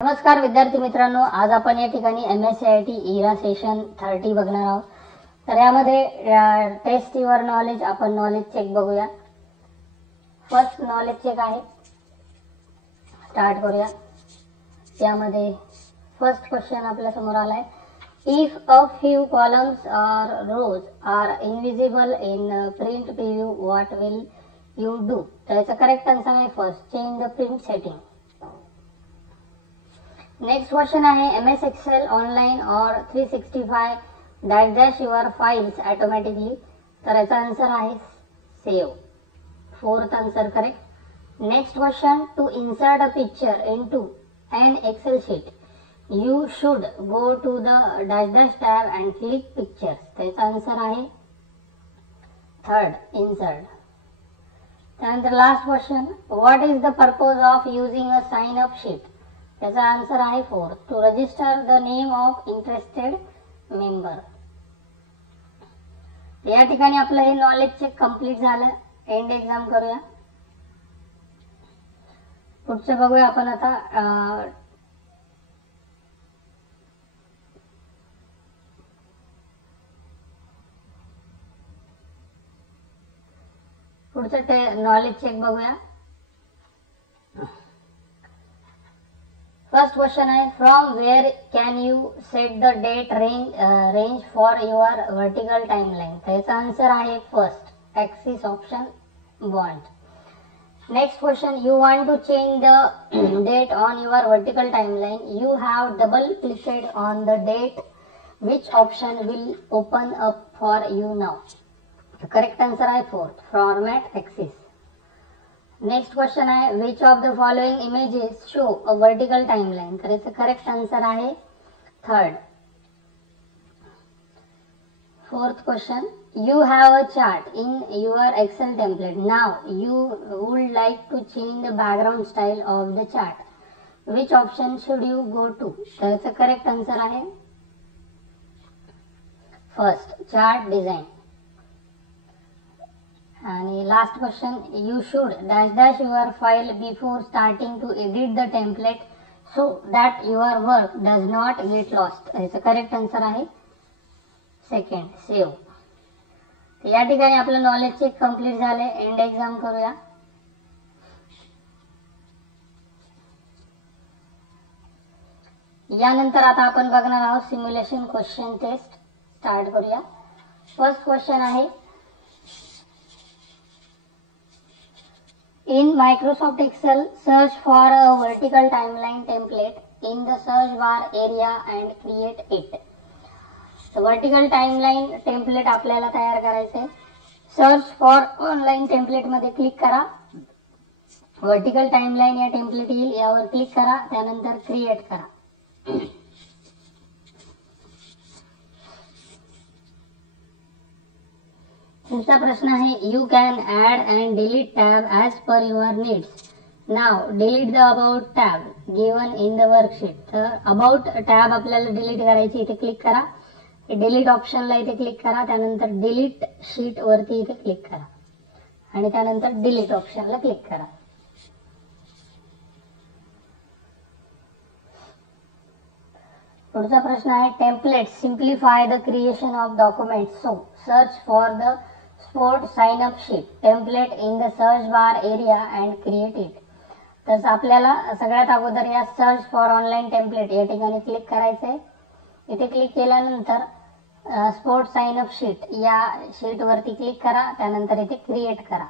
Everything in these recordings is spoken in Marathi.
नमस्कार विद्यार्थी मित्रांनो, आज आपण या ठिकाणी MSCIT इरा सेशन 30 बघणार आहोत. तर यामध्ये टेस्ट युअर नॉलेज आपण नॉलेज चेक बघूया. फर्स्ट नॉलेज चेक आहे, स्टार्ट करूया. यामध्ये फर्स्ट क्वेश्चन आपल्या समोर आलाय. If a few columns or rows are invisible in print preview what will you do? त्याचा करेक्ट आन्सर आहे first, change the print setting. Next question आहे, MS Excel online or 365 dash your files automatically. तर याचा आन्सर आहे save, fourth answer correct. Next question, to insert a picture into an Excel sheet you should go to the dash tab and click pictures. त्याचा आन्सर आहे थर्ड, इन्सर्ट. त्यानंतर last question, what is the purpose of using a sign up sheet? त्याचा आन्सर आहे fourth, to register the name of interested member. या ठिकाणी आपलं हे नॉलेज चेक कंप्लीट झालं. एंड एक्झाम करूया. पुढचं बघूया आपण आता. पुढचं नॉलेज चेक बघूया. फर्स्ट क्वेश्चन आहे, from where can you set the date range for your vertical timeline? त्याचा आन्सर आहे first, axis option bound. Next question, you want to change the date on your vertical timeline. You have double clicked on the date. Which option will open up for you now? Correct answer आहे fourth, format axis. Next question आहे, which of the following images show a vertical timeline? तर याचं करेक्ट आन्सर आहे third. Fourth question, you have a chart in your Excel template. Now you would like to change the background style of the chart. Which option should you go to? तर याचं करेक्ट आन्सर आहे फर्स्ट, चार्ट डिझाईन. आणि last question, you should dash your file before starting to edit the template so that your work does not get lost. याचं करेक्ट आन्सर आहे सेकंड, सेव्ह. या ठिकाणी आपलं नॉलेज चेक कंप्लीट झाले. एंड एक्झाम करूया. यानंतर आता आपण बघणार आहोत सिम्युलेशन क्वेश्चन टेस्ट. स्टार्ट करूया. फर्स्ट क्वेश्चन आहे, in Microsoft Excel, search for a vertical timeline template in the search bar area and create it. So vertical timeline template आपल्याला तयार करायचे. सर्च फॉर ऑनलाइन टेम्पलेट मध्ये क्लिक करा. वर्टिकल टाइमलाइन या टेम्पलेट येईल, यावर क्लिक करा. त्यानंतर क्रिएट करा. पुढचा प्रश्न आहे, you can add and delete tab as per your needs. Now delete the about tab given in the worksheet. तर अबाउट टॅब आपल्याला डिलीट करायची, इथे क्लिक करा. डिलीट ऑप्शनला इथे क्लिक करा. त्यानंतर डिलीट शीट वरती इथे क्लिक करा आणि त्यानंतर डिलीट ऑप्शनला क्लिक करा. पुढचा प्रश्न आहे, template simplify the creation of document. So search for the sport sign up sheet template in the search bar area and create it. तर आपल्याला सगळ्यात अगोदर या सर्च फॉर ऑनलाइन टेम्पलेट या ठिकाणी क्लिक करायचंय. इथे क्लिक केल्यानंतर स्पोर्ट साइन अप शीट या शीट वरती क्लिक करा. त्यानंतर इथे क्रिएट करा.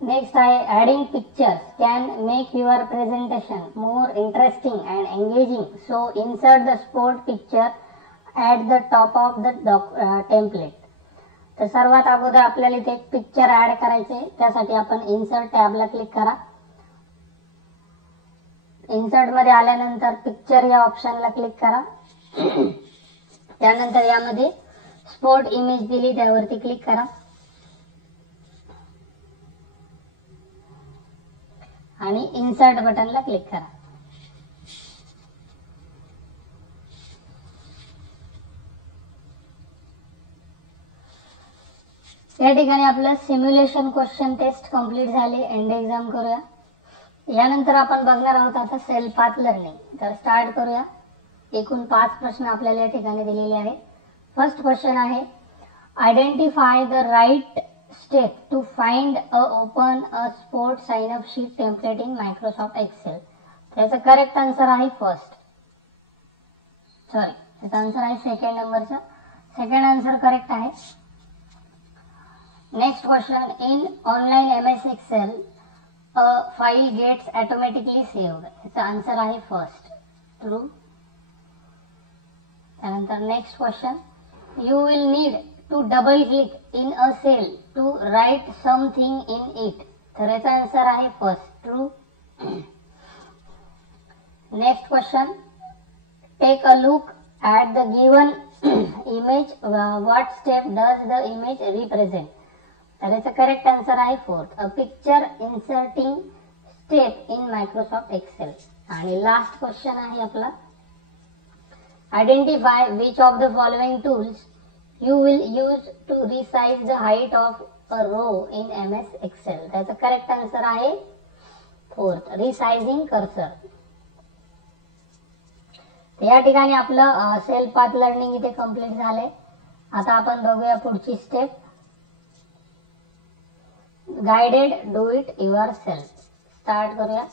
नेक्स्ट आहे, adding pictures can make your presentation more interesting and engaging. So insert the sport picture at the top of the template. तर सर्वात अगोदर आपल्याला इथे एक पिक्चर ऍड करायचे. त्यासाठी आपण इन्सर्ट टॅबला क्लिक करा. इन्सर्ट मध्ये आल्यानंतर पिक्चर या ऑप्शनला क्लिक करा. त्यानंतर यामध्ये स्पोर्ट इमेज दिली, त्यावरती क्लिक करा आणि इन्सर्ट बटनला क्लिक करा. या ठिकाणी आपलं सिम्युलेशन क्वेश्चन टेस्ट कंप्लीट झाले. एंड एक्झाम करूया. यानंतर आपण बघणार आहोत आता सेल पाथ लर्निंग. तर स्टार्ट करूया. एकूण 5 प्रश्न आपल्याला या ठिकाणी दिलेले आहेत. फर्स्ट क्वेश्चन आहे, identify the right step to find open a sport sign up sheet template in Microsoft Excel. त्याचा करेक्ट आन्सर आहे त्याचा आन्सर आहे सेकंड नंबरचा. सेकंड आन्सर करेक्ट आहे. Next question, in online MS Excel a file gets automatically saved. याचा आन्सर आहे फर्स्ट, ट्रू. त्यानंतर next question, you will need to double click in a cell to write something in it. तर याचा आन्सर आहे first, true. Next question, take a look at the given image, what step does the image represent? तर याचा करेक्ट आन्सर आहे fourth, a picture inserting step in Microsoft Excel. आणि लास्ट क्वेश्चन आहे आपला, identify which of the following tools you will use to resize the height of a row in MS Excel. त्याचा करेक्ट आन्सर आहे फोर्थ, रिसाइजिंग कर्सर. या ठिकाणी आपलं सेल पाथ लर्निंग इथे कंप्लीट झालंय. आता आपण बघूया पुढची step, guided do it yourself. Start करूया.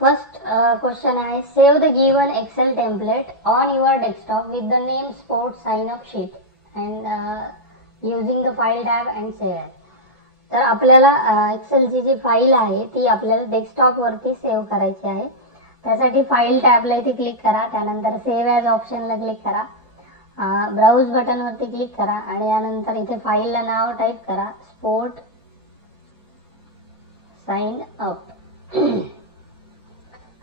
फर्स्ट क्वेश्चन आहे, save the given Excel template on your desktop with the name sport sign up sheet and using the file tab and save as. तर आपल्याला एक्सेलची जी फाईल आहे ती आपल्याला डेस्कटॉप वरती सेव्ह करायची आहे. त्यासाठी फाईल टॅबला इथे क्लिक करा. त्यानंतर सेव्ह ॲज ऑप्शनला क्लिक करा. ब्राउज बटन वरती क्लिक करा आणि यानंतर इथे फाईलला नाव टाईप करा, स्पोर्ट साइन अप.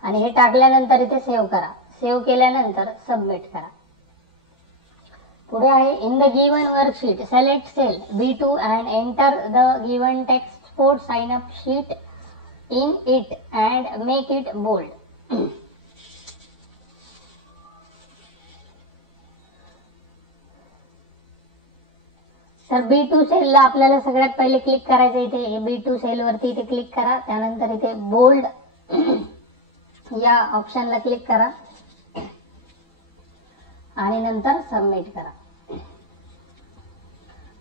आणि हे टाकल्यानंतर इथे सेव्ह करा. सेव्ह केल्यानंतर सबमिट करा. पुढे आहे, in the given worksheet select cell B2 and enter the given text sport sign up sheet in it and make it bold. तर B2 सेलला आपल्याला सगळ्यात पहिले क्लिक करायचं. इथे B2 सेल वरती इथे क्लिक करा. त्यानंतर इथे बोल्ड या ऑप्शनला क्लिक करा आणि नंतर सबमिट करा.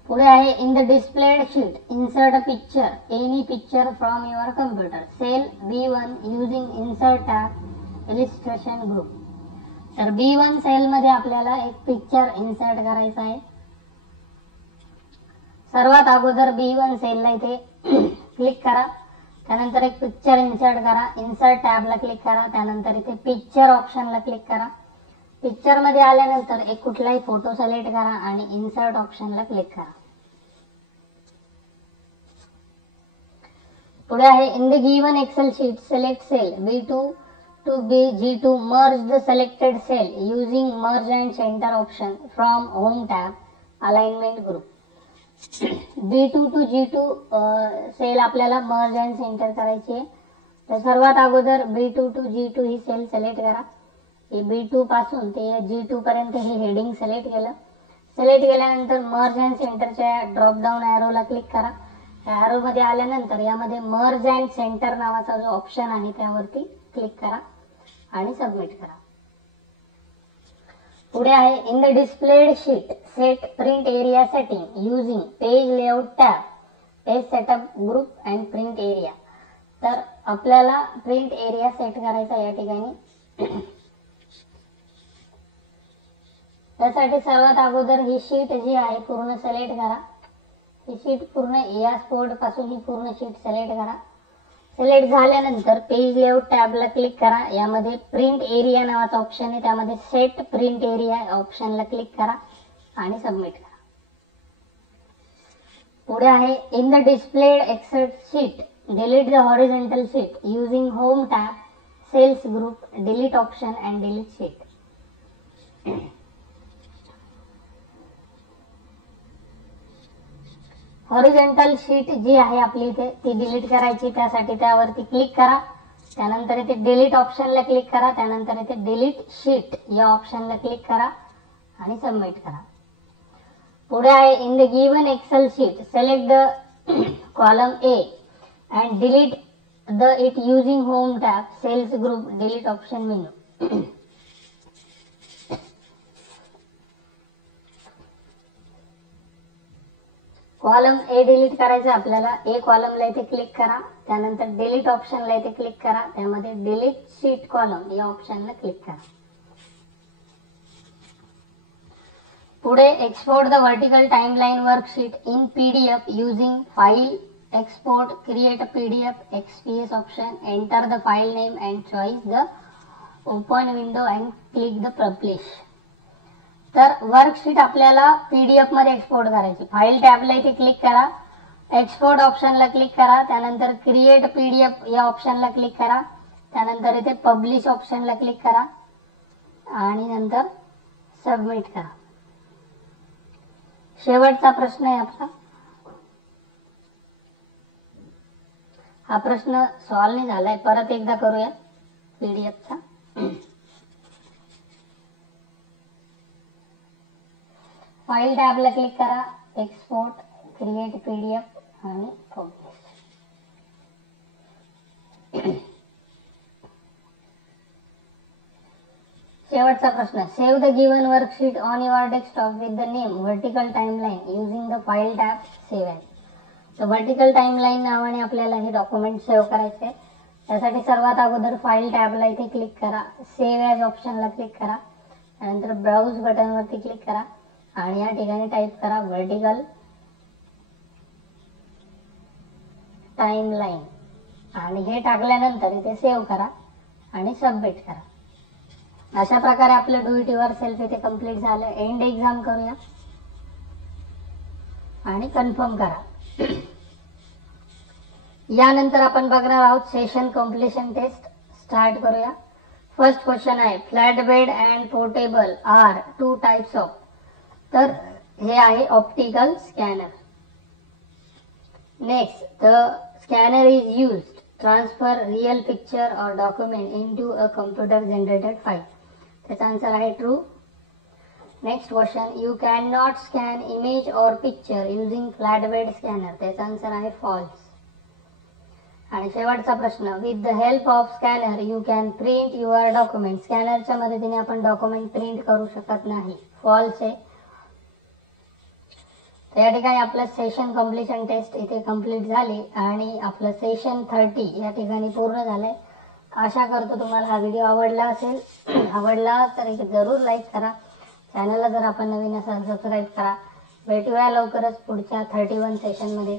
पुढे आहे, in the displayed sheet insert a picture, any picture from your computer, cell B1 using insert tab illustration group. तर B1 सेल मध्ये आपल्याला एक पिक्चर इन्सर्ट करायचा आहे. सर्वात अगोदर B1 सेलला इथे क्लिक करा. त्यानंतर एक पिक्चर इन्सर्ट करा. इन्सर्ट टॅबला क्लिक करा. त्यानंतर इथे पिक्चर ऑप्शनला क्लिक करा. पिक्चर मध्ये आल्यानंतर एक कुठलाही फोटो सिलेक्ट करा आणि इन्सर्ट ऑप्शनला क्लिक करा. पुढे आहे, in the given Excel sheet select cell B2 to G2, merge the selected cell using merge and center option from home tab, alignment group. B2 to G2 cell आपल्याला मर्ज अँड सेंटर करायची आहे. तर सर्वात अगोदर B2 to G2 he sale select करा. हे B2 पासून ते G2 पर्यंत हे हेडिंग सिलेक्ट केलं. सिलेक्ट केल्यानंतर मर्ज अँड सेंटरच्या ड्रॉप डाऊन ॲरोला क्लिक करा. या ॲरो मध्ये आल्यानंतर यामध्ये मर्ज अँड सेंटर नावाचा जो ऑप्शन आहे त्यावरती क्लिक करा आणि सबमिट करा. पुढे आहे, in the displayed sheet set print area setting using page layout tab, page setup group and print area. तर आपल्याला प्रिंट एरिया सेट करायचा या ठिकाणी. त्यासाठी सर्वात अगोदर ही शीट जी आहे पूर्ण सिलेक्ट करा. ही शीट पूर्ण या स्पोर्ट पासून ही पूर्ण शीट सिलेक्ट करा. सिलेक्ट झाल्यानंतर पेज लेआउट टॅबला क्लिक करा. यामध्ये प्रिंट एरिया नावाचा ऑप्शन आहे, त्यामध्ये सेट प्रिंट एरिया ऑप्शनला क्लिक करा आणि सबमिट करा. पुढे आहे, in the displayed Excel sheet delete the horizontal sheet using home tab, cells group, delete option and delete sheet. Horizontal sheet जी आहे आपली इथे ती डिलीट करायची. त्यासाठी त्यावरती क्लिक करा. त्यानंतर इथे डिलीट ऑप्शनला क्लिक करा. त्यानंतर इथे डिलीट शीट या ऑप्शनला क्लिक करा आणि सबमिट करा. पुढे आहे in the given Excel sheet select the column A and delete the it using home tab cells group delete option menu. Column A delete करायचं आपल्याला. ए कॉलमला इथे क्लिक करा, त्यानंतर डिलीट ऑप्शनला इथे क्लिक करा, त्यामध्ये डिलीट शीट कॉलम या ऑप्शनला क्लिक करा. पुढे export the vertical timeline worksheet in PDF using file export create a PDF XPS option enter the file name and choice the open window and click the publish. तर वर्कशीट आपल्याला पीडीएफ मध्ये एक्सपोर्ट करायची. फाईल टॅबला इथे क्लिक करा, एक्सपोर्ट ऑप्शनला क्लिक करा, त्यानंतर क्रिएट पीडीएफ या ऑप्शनला क्लिक करा, त्यानंतर इथे पब्लिश ऑप्शनला क्लिक करा आणि नंतर सबमिट करा. शेवटचा प्रश्न आहे आपला. हा प्रश्न सॉल्व्ह नाही झालाय, परत एकदा करूया पीडीएफचा. फाईल टॅबला क्लिक करा, एक्सपोर्ट क्रिएट पीडीएफ आणि पब्लिश. शेवटचा प्रश्न save the given worksheet on your desktop with the name vertical timeline using the file tab save as. तर व्हर्टिकल टाइमलाइन नावाने आपल्याला हे डॉक्युमेंट सेव्ह करायचे. त्यासाठी सर्वात अगोदर फाईल टॅबला इथे क्लिक करा, सेव्ह ॲज ऑप्शनला क्लिक करा, त्यानंतर ब्राउज बटनवरती क्लिक करा आणि या ठिकाणी टाईप करा व्हर्टिकल टाइमलाइन आणि हे टाकल्यानंतर इथे सेव्ह करा आणि सबमिट करा. अशा प्रकारे आपलं डू इट युअर सेल्फ इथे कंप्लीट झालं. एंड एक्झाम करूया आणि कन्फर्म करा. यानंतर आपण बघणार आहोत सेशन कम्प्लिशन टेस्ट. स्टार्ट करूया. फर्स्ट क्वेश्चन आहे flat bed and portable are two types of. तर हे आहे optical scanner. Next the scanner is used transfer real picture or document into a computer generated file. त्याचा आन्सर आहे true. Next question you can not scan image or picture using flat bed scanner. त्याचा आन्सर आहे फॉल्स. आणि शेवटचा प्रश्न with the help of scanner you can print your document. स्कॅनरच्या मदतीने आपण डॉक्युमेंट प्रिंट करू शकत नाही. फॉल्स आहे. तर या ठिकाणी आपलं सेशन कम्प्लिशन टेस्ट इथे कंप्लीट झाली आणि आपलं सेशन 30 या ठिकाणी पूर्ण झालंय. आशा करतो तुम्हाला हा व्हिडिओ आवडला असेल. आवडला तर एक जरूर लाईक करा. चॅनलला जर आपण नवीन असाल सबस्क्राईब करा. भेटूया लवकरच पुढच्या 31 सेशनमध्ये.